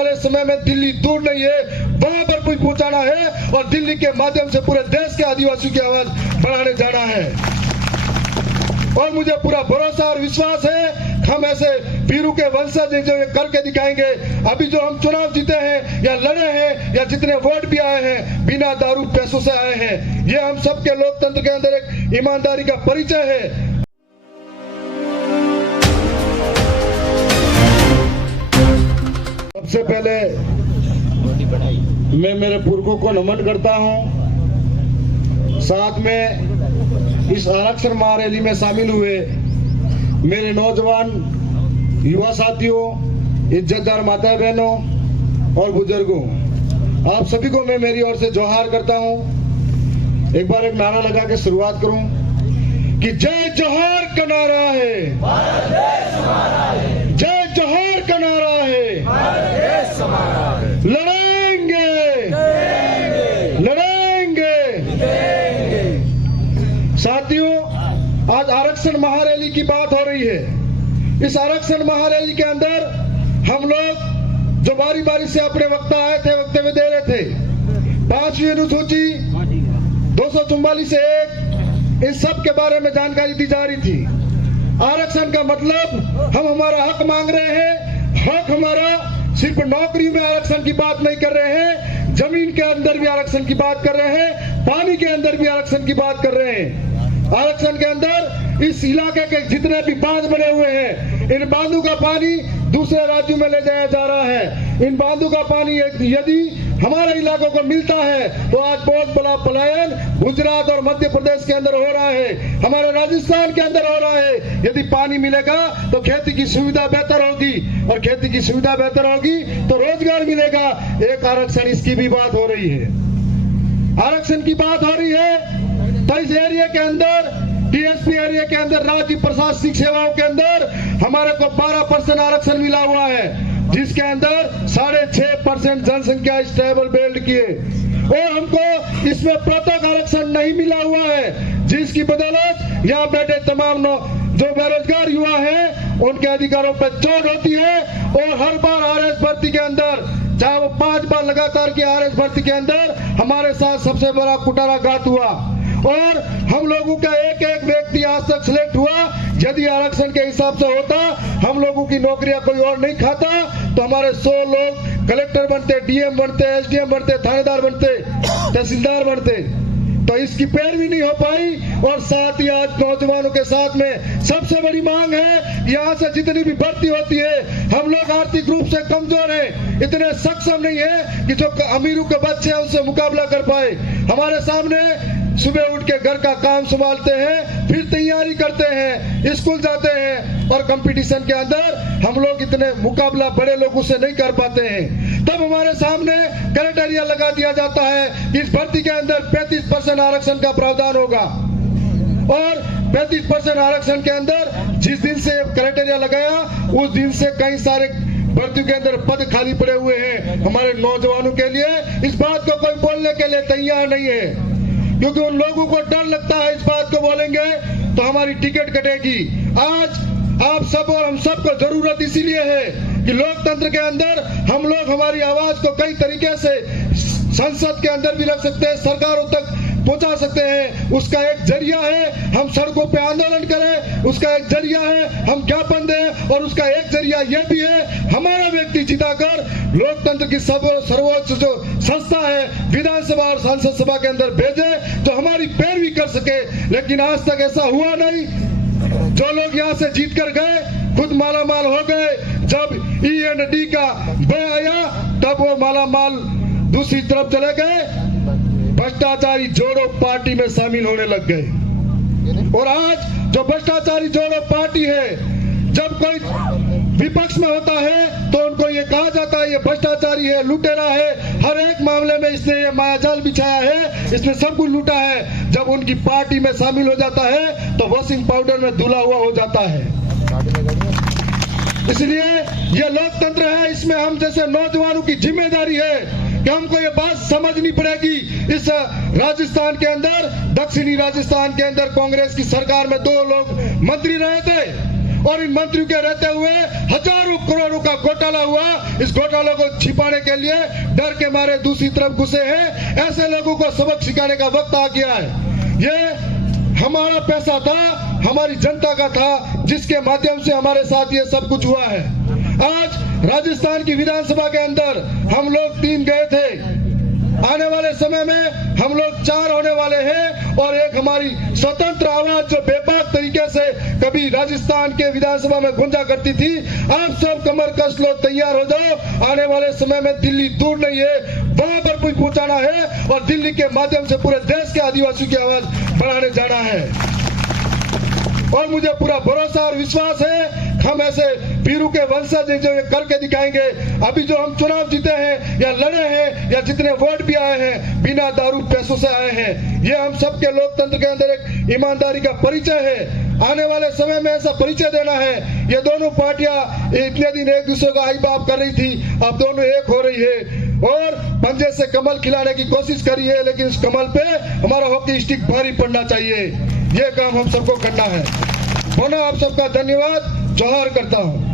वाले समय में दिल्ली दूर नहीं है, वहां पर कुछ पहुंचाना है और दिल्ली के माध्यम से पूरे देश के आदिवासियों की आवाज बढ़ाने जाना है। और मुझे पूरा भरोसा और विश्वास है हम ऐसे वीरों के वंशज जो ये करके दिखाएंगे। अभी जो हम चुनाव जीते हैं या लड़े हैं या जितने वोट भी आए हैं बिना दारू पैसों से आए हैं, ये हम सबके लोकतंत्र के अंदर एक ईमानदारी का परिचय है। सबसे पहले मैं मेरे पुरखों को नमन करता हूं, साथ में इस आरक्षण महारैली में शामिल हुए मेरे नौजवान युवा साथियों, इज्जतदार माता बहनों और बुजुर्गों, आप सभी को मैं मेरी ओर से जोहार करता हूं। एक बार एक नारा लगा के शुरुआत करूं कि जय जोहार का नारा है, जय जोहार का नारा है, लड़ेंगे लड़ेंगे। साथियों, आज आरक्षण महारैली की बात हो रही है। इस आरक्षण महारैली के अंदर हम लोग जो बारी बारी से अपने वक्ता आए थे, वक्तव्य दे रहे थे, 5वीं अनुसूची 244 से 1, इन सब के बारे में जानकारी दी जा रही थी। आरक्षण का मतलब हम हमारा हक मांग रहे हैं। हक हमारा सिर्फ नौकरी में आरक्षण की बात नहीं कर रहे हैं, जमीन के अंदर भी आरक्षण की बात कर रहे हैं, पानी के अंदर भी आरक्षण की बात कर रहे हैं। आरक्षण के अंदर इस इलाके के जितने भी बांध बने हुए हैं, इन बांधों का पानी दूसरे राज्यों में ले जाया जा रहा है। इन बांधों का पानी यदि हमारे इलाकों को मिलता है तो आज बहुत बड़ा पलायन गुजरात और मध्य प्रदेश के अंदर हो रहा है, हमारे राजस्थान के अंदर हो रहा है। यदि पानी मिलेगा तो खेती की सुविधा बेहतर होगी, और खेती की सुविधा बेहतर होगी तो रोजगार मिलेगा। एक आरक्षण इसकी भी बात हो रही है, आरक्षण की बात हो रही है। तो इस एरिया के अंदर, टीएसपी एरिया के अंदर, राज्य प्रशासनिक सेवाओं के अंदर हमारे को 12% आरक्षण मिला हुआ है, जिसके अंदर 6.5% जनसंख्या स्टेबल बेल्ट की है। और हमको इसमें पृथक आरक्षण नहीं मिला हुआ है, जिसकी बदौलत यहाँ बैठे तमाम जो बेरोजगार युवा हैं उनके अधिकारों पर चोट होती है। और हर बार आरएस भर्ती के अंदर, चाहे वो 5 बार लगातार की आरएस भर्ती के अंदर हमारे साथ सबसे बड़ा कुटाराघात हुआ, और हम लोगों का एक एक व्यक्ति आज तक सिलेक्ट हुआ। यदि आरक्षण के हिसाब से होता, हम लोगों की नौकरियां कोई और नहीं खाता, तो हमारे 100 लोग कलेक्टर बनते, डीएम बनते, एसडीएम बनते, थानेदार बनते, तहसीलदार बनते। तो इसकी पैरवी नहीं हो पाई। और साथ ही आज नौजवानों के साथ में सबसे बड़ी मांग है, यहाँ से जितनी भी भर्ती होती है, हम लोग आर्थिक रूप से कमजोर हैं, इतने सक्षम नहीं है कि जो अमीरों के बच्चे हैं उनसे मुकाबला कर पाए। हमारे सामने सुबह उठ के घर का काम संभालते हैं, फिर तैयारी करते हैं, स्कूल जाते हैं, और कंपटीशन के अंदर हम लोग इतने मुकाबला बड़े लोगों से नहीं कर पाते हैं। तब हमारे सामने क्राइटेरिया लगा दिया जाता है कि इस भर्ती के अंदर 35% आरक्षण का प्रावधान होगा, और 35% आरक्षण के अंदर जिस दिन से क्राइटेरिया लगाया उस दिन से कई सारे भर्ती के अंदर पद खाली पड़े हुए हैं हमारे नौजवानों के लिए। इस बात को कोई बोलने के लिए तैयार नहीं है, क्योंकि उन लोगों को डर लगता है इस बात को बोलेंगे तो हमारी टिकट कटेगी। आज आप सब और हम सब को जरूरत इसीलिए है कि लोकतंत्र के अंदर हम लोग हमारी आवाज को कई तरीके से संसद के अंदर भी रख सकते हैं, सरकारों तक पहुंचा सकते हैं। उसका एक जरिया है हम सड़कों पे आंदोलन करें, उसका एक जरिया है हम ज्ञापन दें, और उसका एक जरिया यह भी है हमारा व्यक्ति जिताकर लोकतंत्र की सर्वोच्च जो संस्था है विधानसभा और संसद सभा के अंदर भेजे, जो हमारी पैरवी कर सके। लेकिन आज तक ऐसा हुआ नहीं। जो लोग यहाँ से जीत कर गए खुद मालामाल हो गए, जब E&D का बे आया तब वो मालामाल दूसरी तरफ चले गए, भ्रष्टाचारी जोड़ो पार्टी में शामिल होने लग गए। और आज जो भ्रष्टाचारी जोड़ो पार्टी है, जब कोई विपक्ष में होता है तो उनको ये कहा जाता है ये भ्रष्टाचारी है, लुटेरा है, हर एक मामले में इसने ये मायाजाल बिछाया है, इसने सब कुछ लूटा है। जब उनकी पार्टी में शामिल हो जाता है तो वॉशिंग पाउडर में धुला हुआ हो जाता है। इसलिए ये लोकतंत्र है, इसमें हम जैसे नौजवानों की जिम्मेदारी है कि हमको ये बात समझनी पड़ेगी। इस राजस्थान के अंदर, दक्षिणी राजस्थान के अंदर कांग्रेस की सरकार में 2 लोग मंत्री रहे थे, और इन मंत्रियों के रहते हुए हजारों करोड़ों का घोटाला हुआ। इस घोटाले को छिपाने के लिए डर के मारे दूसरी तरफ घुसे हैं। ऐसे लोगों को सबक सिखाने का वक्त आ गया है। ये हमारा पैसा था, हमारी जनता का था, जिसके माध्यम से हमारे साथ ये सब कुछ हुआ है। आज राजस्थान की विधानसभा के अंदर हम लोग 3 गए थे, आने वाले समय में हम लोग 4 होने वाले हैं और एक हमारी स्वतंत्र आवाज जो बेबाक तरीके से कभी राजस्थान के विधानसभा में गूंजा करती थी, आप सब कमर कस लो, तैयार हो जाओ। आने वाले समय में दिल्ली दूर नहीं है, वहां पर कुछ पहुंचाना है और दिल्ली के माध्यम से पूरे देश के आदिवासियों की आवाज बढ़ाने जाना है। और मुझे पूरा भरोसा और विश्वास है हम ऐसे वीरों के वंशज जो ये करके दिखाएंगे। अभी जो हम चुनाव जीते हैं या लड़े हैं या जितने वोट भी आए हैं, बिना दारू पैसों से आए हैं। ये हम सबके लोकतंत्र के अंदर एक ईमानदारी का परिचय है। आने वाले समय में ऐसा परिचय देना है। ये दोनों पार्टियां इतने दिन एक दूसरे को आई बाप कर रही थी, अब दोनों एक हो रही है और पंजे से कमल खिलाने की कोशिश करी है, लेकिन इस कमल पे हमारा हॉकी स्टिक भारी पड़ना चाहिए। ये काम हम सबको करना है। पुनः आप सबका धन्यवाद, जोहार करता हूँ।